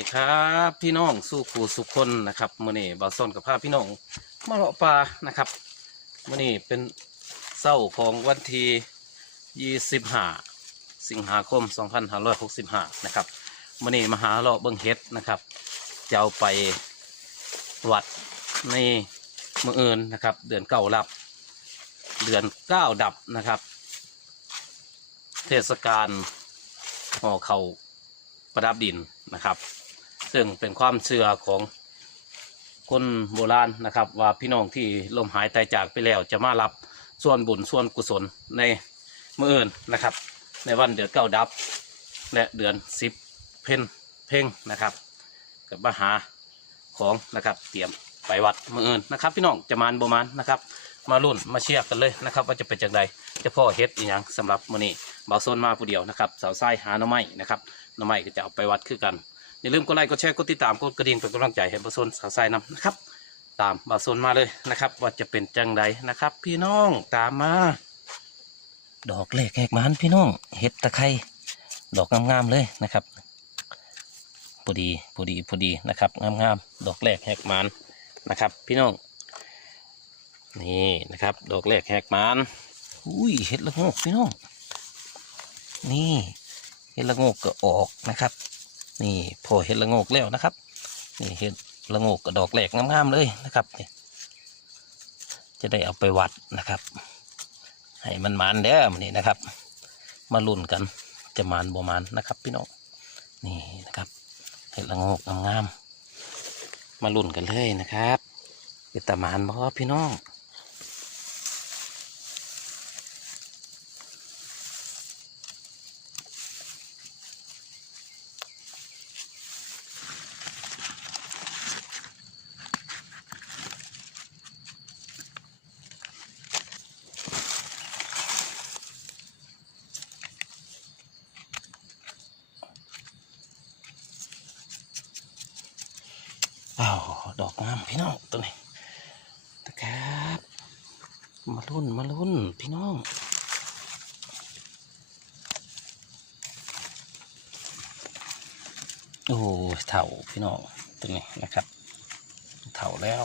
ดีครับพี่น้องสู้ครูสุขคนนะครับมื่อนี้บาวสนกับพาพี่น้องมาเลาะปลานะครับมื่อนี้เป็นเศร้าของวันที่25สิงหาคม2565นะครับมื่อนี้มาหาเลาะเบิ้งเฮ็ดนะครับจะเอาไปวัดในมืออื่นนะครับ เดือนเก้ารับ เดือนเก้าดับนะครับ เทศกาลห่อเขาประดับดินนะครับ ซึ่งเป็นความเชื่อของคนโบราณนะครับ ว่าพี่น้องที่ลมหายตายจากไปแล้วจะมารับส่วนบุญส่วนกุศลในเมื่ออื่นนะครับ ในวันเดือนเก้าดับ และเดือนสิบเพ่นเพ่งนะครับ กับมาหาของนะครับ เตรียมไปวัดเมื่ออื่นนะครับ พี่น้องจะมานบมานนะครับ มารุ่นมาเชียร์กันเลยนะครับ ว่าจะเป็นจังใดจะพ่อเฮ็ดอีหยังสำหรับมื้อนี้บ่าวโซนมาผู้เดียวนะครับสาวไส้หาหน่อไม้นะครับหน่อไม้ก็จะเอาไปวัดคือกัน อย่าลืมกดไลค์กดแชร์กดติดตามกดกระดิ่งเป็นกำลังใจให้บาโซนสาวไส้นำนะครับ ตามบาโซนมาเลยนะครับ ว่าจะเป็นจังใดนะครับ พี่น้องตามมา ดอกแรกแหกมันพี่น้องเห็ดตะไคร้ดอกงามๆเลยนะครับพอดีพอดีพอดีนะครับงามๆดอกแรกแหกมันนะครับ พี่น้องนี่นะครับ ดอกแรกแหกมันอุ้ยเห็ดละงกพี่น้องนี่เห็ดละงกก็ออกนะครับ นี่พอเห็ดละโงกแล้วนะครับ นี่เห็ดละโงกกับดอกแรกงามๆเลยนะครับจะได้เอาไปวัดนะครับ ให้มันมันเด้อมันนี่นะครับ มาลุ้นกันจะมันบ่มันนะครับ พี่น้องนี่นะครับเห็ดละโงกงามๆมาลุ้นกันเลยนะครับเป็นตามานบ่พี่น้อง อ้าว ดอกงามพี่น้องตัวนี้นะครับมาลุ้นมาลุ้นพี่น้องโอ้เถ่าพี่น้องตัวนี้นะครับ เถาแล้ว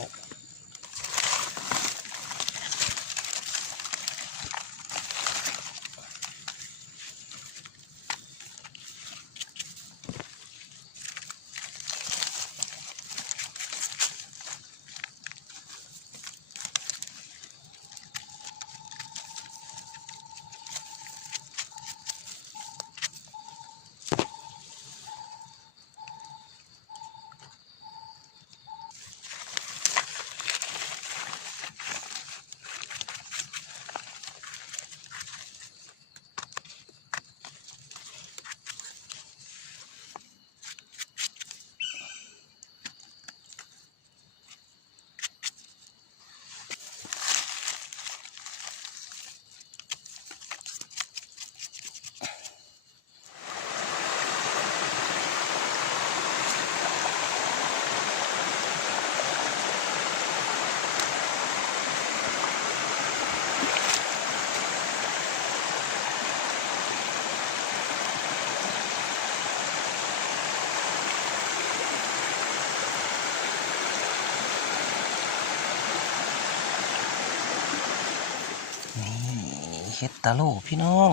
นี่ เห็ดตาโลพี่น้อง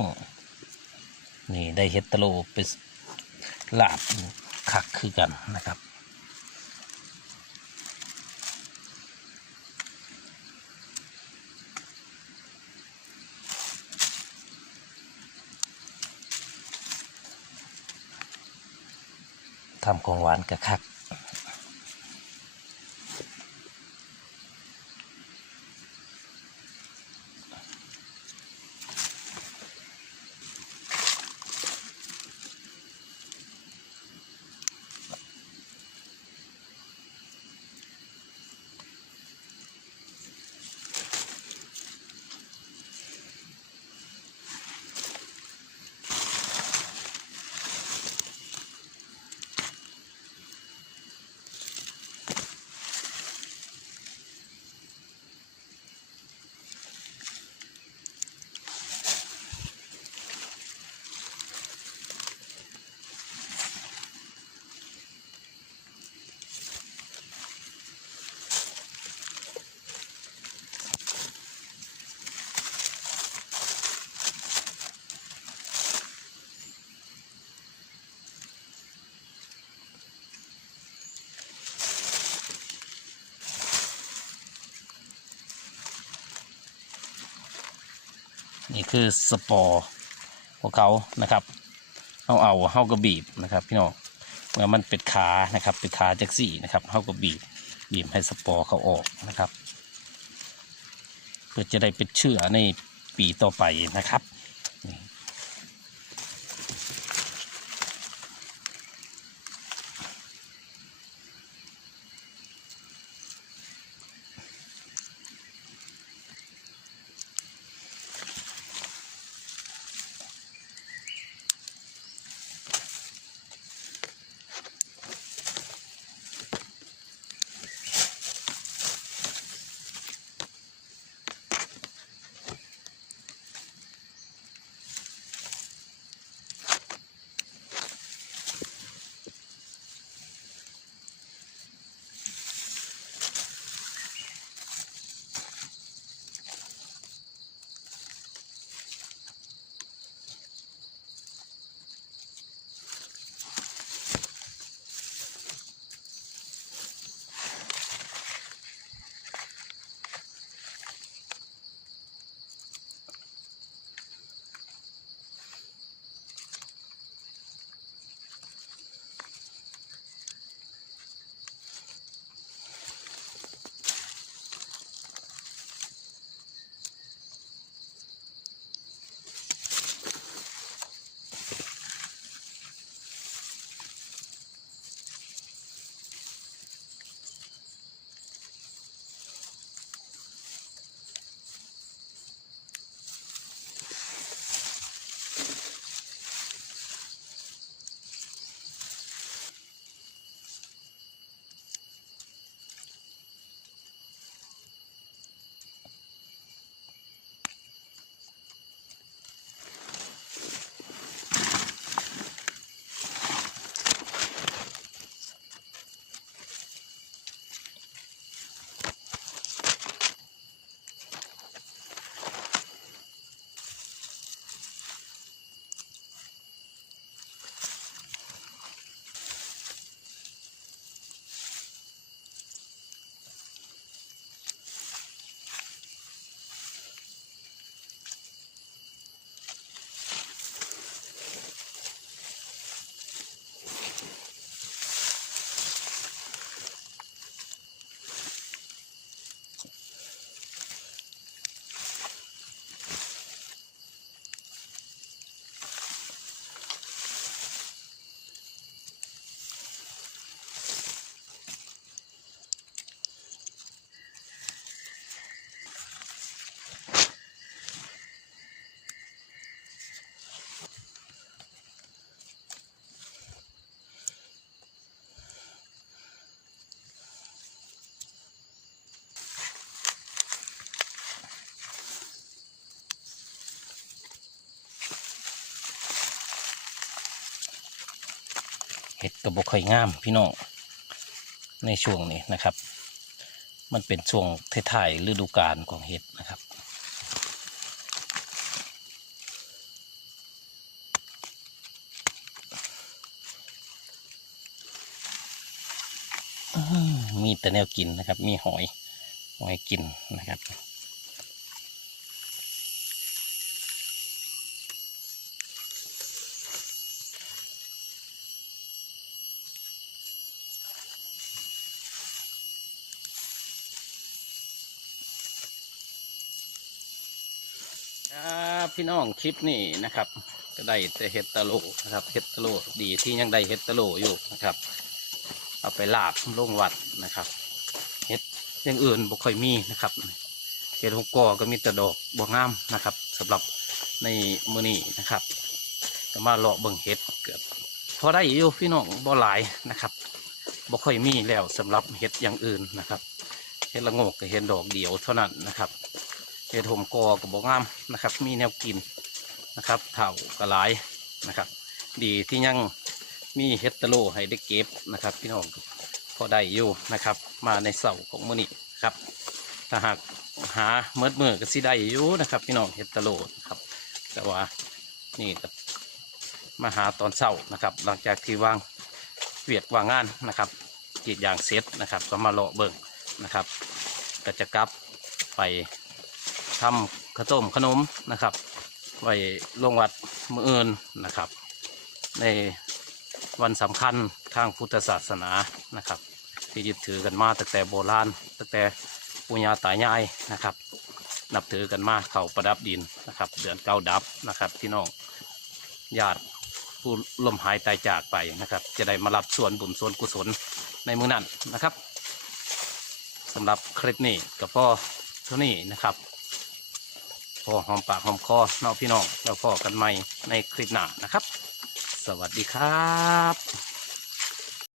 นี่ได้เห็ดตาโลไปลาบคักคือกันนะครับทำของหวานกะคัก นี่คือสปอร์ของเขานะครับเอาเอาเฮาก็บีบนะครับพี่น้องเมื่อมันเป็นขานะครับเป็นขาจากสี่นะครับเฮาก็บีบบีบให้สปอร์เขาออกนะครับ เพื่อจะได้เป็นเชื้อในปีต่อไปนะครับ เห็ดกระบอกไข่งามพี่น้องในช่วงนี้นะครับ มันเป็นช่วงท้ายๆฤดูกาลของเห็ดนะครับมีแต่แนวกินนะครับ มีหอยหอยกินนะครับ ครับพี่น้องคลิปนี้นะครับ ก็ได้แต่เห็ดตะโลนะครับเห็ดตะโลดีที่ยังได้เห็ดตะโลอยู่นะครับ เอาไปลาบลงวัดนะครับเห็ดอย่างอื่นบ่ค่อยมีนะครับเห็ดหกกอก็มีแต่ดอกบัวงามนะครับสำหรับในมือนี้นะครับก็มาเลาะเบิ่งเห็ดเกิดพอได้อยู่พี่น้องบ่หลายนะครับบ่ค่อยมีแล้วสำหรับเห็ดอย่างอื่นนะครับเห็ดละงกก็เห็ดดอกเดียวเท่านั้นนะครับ เห็ดหมกอกับบงามนะครับ มีแนวกินนะครับเถ่ากระหลายนะครับ ดีที่ยังมีเห็ดตะโลให้ได้เก็บนะครับ พี่น้องพอได้อยู่นะครับ มาในเสาของมือนี้ครับถ้าหากหาเมื่อเมื่อก็สิได้อยู่นะครับ พี่น้องเห็ดตะโลครับ แต่ว่านี่มาหาตอนเสานะครับ หลังจากที่วางเวียดวางงานนะครับกีดยางเสร็จนะครับ ก็มาเลาะเบิ่งนะครับก็จะกลับไป ทำข้าวต้มขนมนะครับ ไว้ลงวัดมืออื่นนะครับ ในวันสำคัญทางพุทธศาสนานะครับ ที่ยึดถือกันมาตั้งแต่โบราณตั้งแต่ปุญญาตายายนะครับ นับถือกันมาเข่าประดับดินนะครับ เดือนเก้าดับนะครับพี่น้องญาติผู้ล่มหายตายจากไปนะครับ จะได้มารับส่วนบุญส่วนกุศลในมือนั้นนะครับสำหรับคลิปนี้ก็พอเท่านี้นะครับ พอหอมปากหอมคอเนาะพี่น้องแล้วพอกันใหม่ในคลิปหน้านะครับ สวัสดีครับ